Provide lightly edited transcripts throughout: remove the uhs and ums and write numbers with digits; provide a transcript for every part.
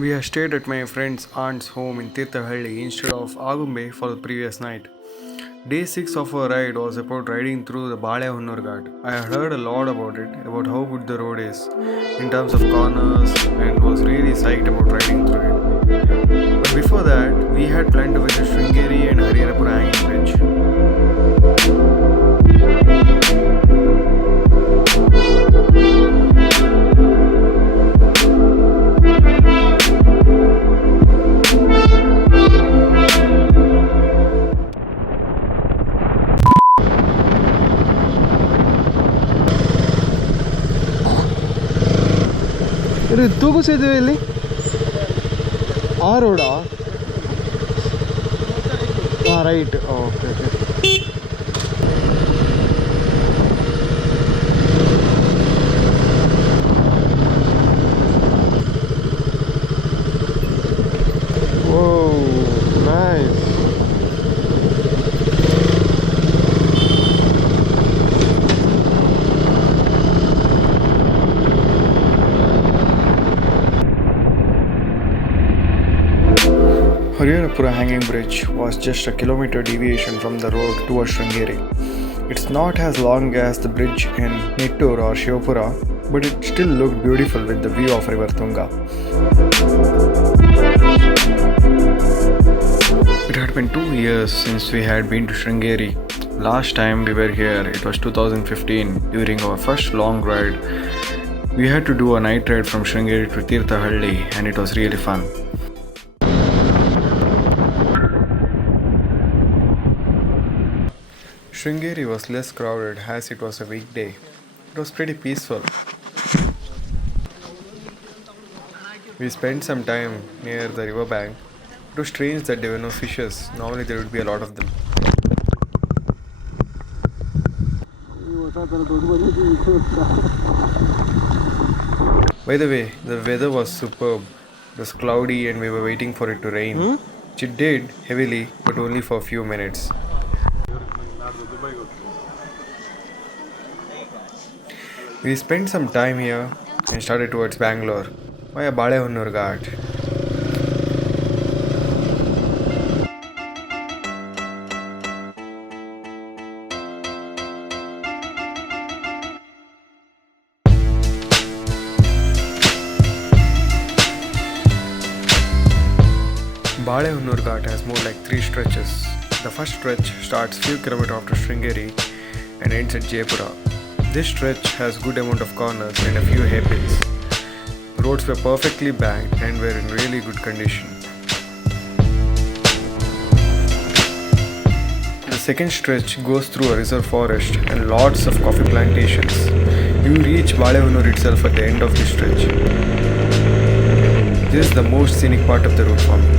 We have stayed at my friend's aunt's home in THIRTHAHALLI instead of Agumbe for the previous night. Day 6 of our ride was about riding through the BALEHONNUR GHAT. I had heard a lot about it, about how good the road is in terms of corners, and was really psyched about riding through it. But before that, we had planned to visit Sringeri and Hariharapura hanging bridge. ಇದು ತೂಗುಸಿದ್ವಿ ಇಲ್ಲಿ ಆ ರೋಡಾ ಹಾಂ right okay okay O nice Hariharapura hanging bridge was just a kilometer deviation from the road towards Sringeri. It's not as long as the bridge in Nittur or Shivapura, but it still looked beautiful with the view of river Tunga. It had been 2 years since we had been to Sringeri. Last time we were here, it was 2015 during our first long ride. We had to do a night ride from Sringeri to THIRTHAHALLI and it was really fun. Sringeri was less crowded as it was a weekday. It was pretty peaceful. We spent some time near the riverbank. It was strange that there were no fishes. Normally there would be a lot of them. By the way, the weather was superb. It was cloudy and we were waiting for it to rain. It did heavily, but only for a few minutes. We spent some time here and started towards Bangalore via BALEHONNUR GHAT. BALEHONNUR GHAT has more like 3 stretches. The first stretch starts few kilometers after Sringeri and ends at Jaipura. This stretch has good amount of corners and a few hairpins. Roads were perfectly banked and were in really good condition. The second stretch goes through a reserve forest and lots of coffee plantations. You reach BALEHONNUR itself at the end of this stretch. This is the most scenic part of the route for me.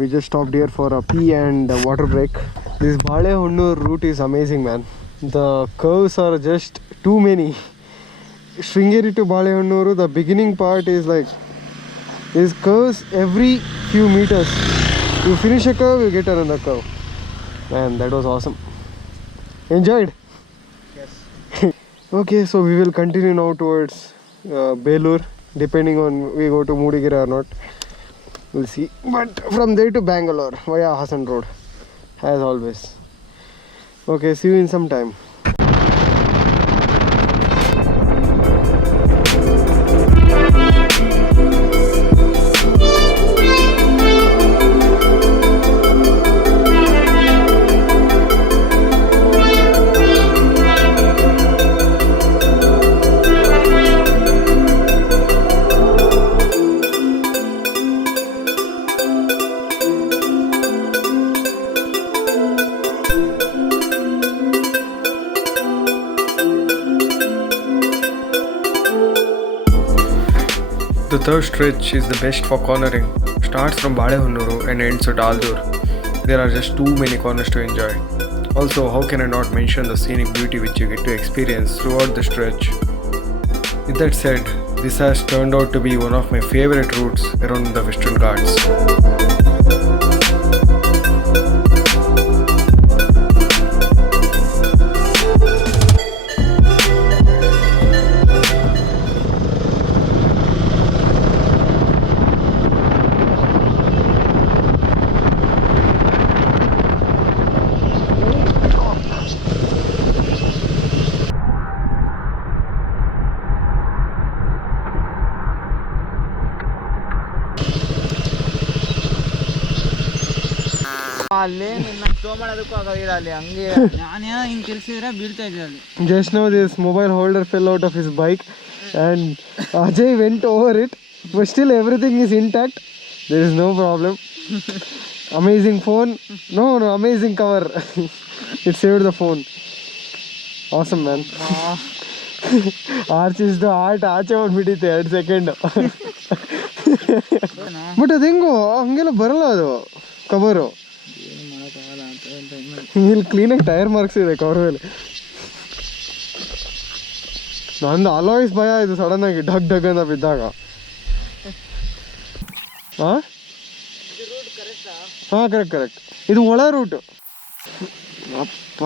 We just stopped here for a pee and a water break. This BALEHONNUR route is amazing, man. The curves are just too many. Sringeri to BALEHONNUR, the beginning part is like these curves every few meters. You finish a curve, you get another curve. Man, that was awesome. Enjoyed? Yes. Okay, so we will continue now towards Belur, depending on we go to Mudigere or not. We'll see. But from there to Bangalore via Hassan Road, as always. Okay, see you in some time. The third stretch is the best for cornering. Starts from BALEHONNUR and ends at Aldur. There are just too many corners to enjoy. Also, how can I not mention the scenic beauty which you get to experience throughout the stretch. With that said, this has turned out to be one of my favorite routes around the Western Ghats. ಅಲ್ಲಿ ನನ್ನ ಸ್ಟೋ ಮಾಡೋದಕ್ಕೂ ಆಗೋದಿಲ್ಲ ಅಲ್ಲಿ ಹಂಗೆ ನಾನು ಹಿಂಗೆ ತಿರ್ಸಿದ್ರೆ ಬೀಳ್ತಾ ಇದ್ದೆ ಅಲ್ಲಿ. Just now this mobile holder fell out of his bike and Ajay went over it, but still everything is intact. There is no problem. Amazing phone. No, amazing cover. It saved the phone. Awesome, man. Arch is the art. ಆಚೆ ಬಂದ್ಬಿಟ್ಟಿತ್ತು 2 second. But ಅದು ಹೆಂಗೋ ಹಂಗೆಲ್ಲ ಬರಲ್ಲ ಅದು cover. ಇಲ್ಲಿ ಕ್ಲೀನಾಗಿ tyre marks ಇದೆ cover ಮೇಲೆ. ನಂದು ಅಲಾಯ್ಸ್ ಭಯ ಇದು ಸಡನ್ ಆಗಿ ಢಗ್ ಢಗ್ ಅಂತ ಬಿದ್ದಾಗ. ಹಾಂ ಕರೆಕ್ಟ್. ಇದು ಒಳ ರೂಟ್. ಅಪ್ಪ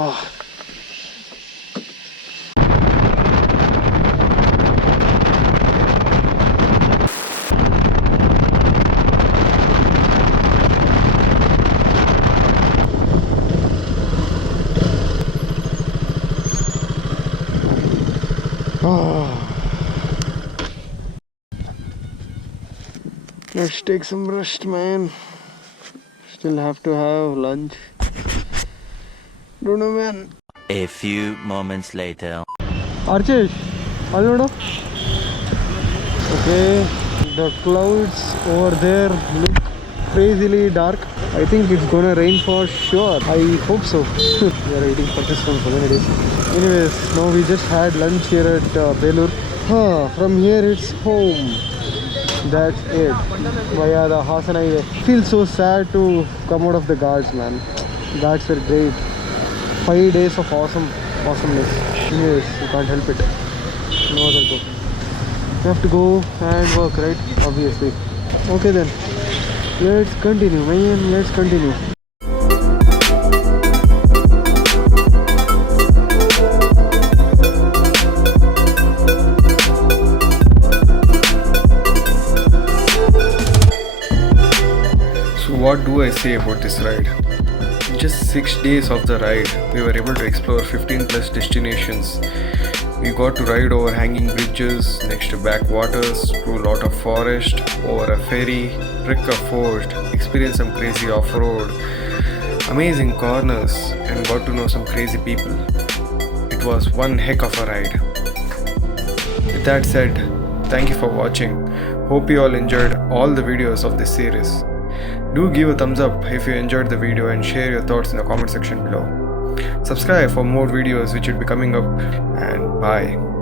let's take some rest, man. Still have to have lunch. Don't know, man. A few moments later. Archish, all you know? Okay, the clouds over there look crazily dark. I think it's gonna rain for sure. I hope so. We are waiting for this one for many days. Anyways, now we just had lunch here at Belur. From here it's home. That's it. Via the Hassan highway. Feels so sad to come out of the Ghats, man. Ghats were great. 5 days of awesomeness. Anyways, you can't help it. No other go. You have to go and work, right? Obviously. Okay then. Let's continue, man. Let's continue. What do I say about this ride? Just 6 days of the ride, we were able to explore 15 plus destinations. We got to ride over hanging bridges, next to backwaters, through a lot of forest, over a ferry, trek a fort, experience some crazy off-road, amazing corners, and got to know some crazy people. It was one heck of a ride. With that said, thank you for watching. Hope you all enjoyed all the videos of this series. Do give a thumbs up if you enjoyed the video and share your thoughts in the comment section below. Subscribe for more videos which will be coming up, and bye.